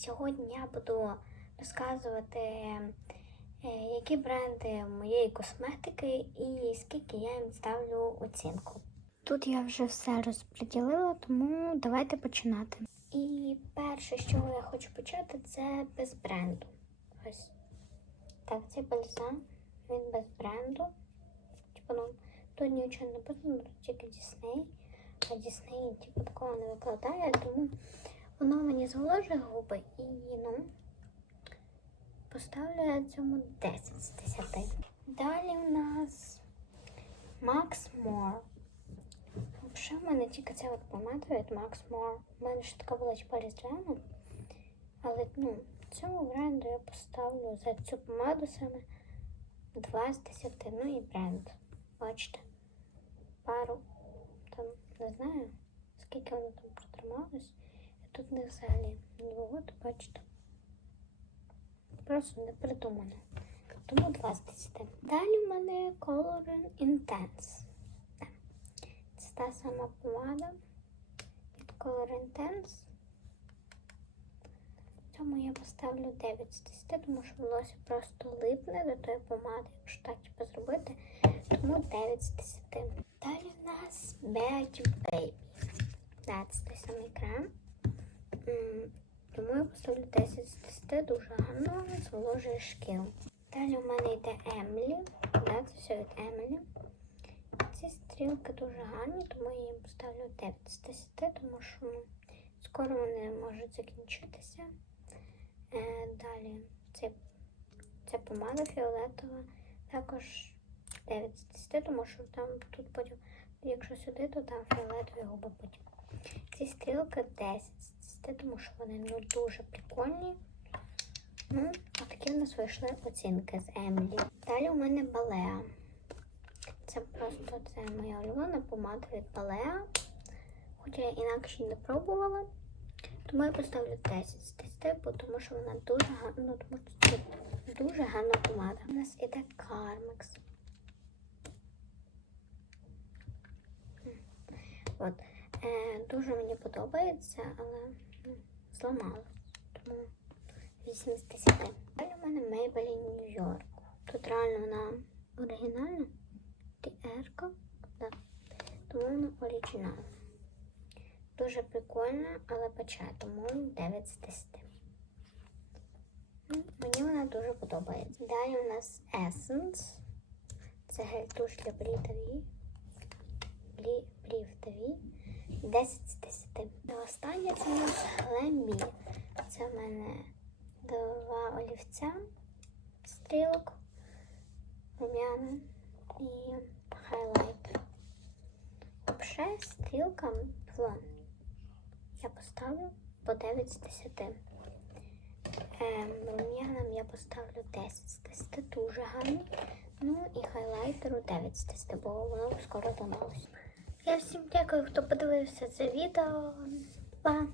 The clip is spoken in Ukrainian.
сьогодні я буду розказувати, е, які бренди моєї косметики і скільки я їм ставлю оцінку. Тут я вже все розподілила, тому давайте починати. І перше, з чого я хочу почати, це без бренду. Ось. Так, це бальзам, він без бренду. Типу, ну, тут нічого не тут тільки Дісней. А Дісней, типу, такого не викладає, тому воно мені зволожує губи і ну, поставлю цьому 10 з 10. Далі в нас Max More. Взагалі, в мене тільки ця от помада від Max More. У мене ж така була типу різдвяна. Але ну, цьому бренду я поставлю за цю помаду саме 2 з 10. Ну і бренд. Бачите. Пару там не знаю, скільки воно там протрималось. І тут не взагалі. Ну от, бачите. Просто не придумано. Тому 2 з 10. Далі в мене Coloring Intense. Це та сама помада від Color Intense. Цьому я поставлю 9 з 10, тому що волосся просто липне до тої помади, якщо так типу, зробити. Тому 9 з 10. Далі в нас Bad Baby. Да, це той самий крем. М, Тому я поставлю 10 з 10, дуже гарно зволожує шкіру. Далі у мене йде Емілі. Да, це все від Емілі. Ці стрілки дуже гарні, тому я їм поставлю 9 з 10, тому що ну, скоро вони можуть закінчитися. Е, далі це, це помада фіолетова. Також 9 з 10, тому що там тут потім, якщо сюди, то там фіолетові губи потім. Ці стрілки 10 з 10, тому що вони ну, дуже прикольні. Ну, отакі в нас вийшли оцінки з Емілі. Далі у мене Балеа. Це просто це моя улюблена помада від Балеа. Хоча я інакше не пробувала. Тому я поставлю 10 з 10, бо тому що вона дуже гарна, ну, дуже гарна помада. У нас іде Carmex. От. Е, дуже мені подобається, але зламалась. Тому 8 з 10. Далі у мене Maybelline New York. Тут реально вона оригінальна. Тіерка. Да. Тому вона оригінальна. Дуже прикольна, але пече, тому 9 з 10. Ну, Мені вона дуже подобається. Далі у нас Essence. Це гель-туш для брів. Брів та вій. 10 з 10. І останнє це у Глембі. Це в мене два олівця стрілок, рум'яна і хайлайтер. Взагалі стрілка план. Я поставлю по 9 з 10. Ем, рум'янам я поставлю 10 з 10, дуже гарний. Ну і хайлайтеру 9 з 10, бо воно скоро доналось. Я всім дякую, хто подивився це відео. Па!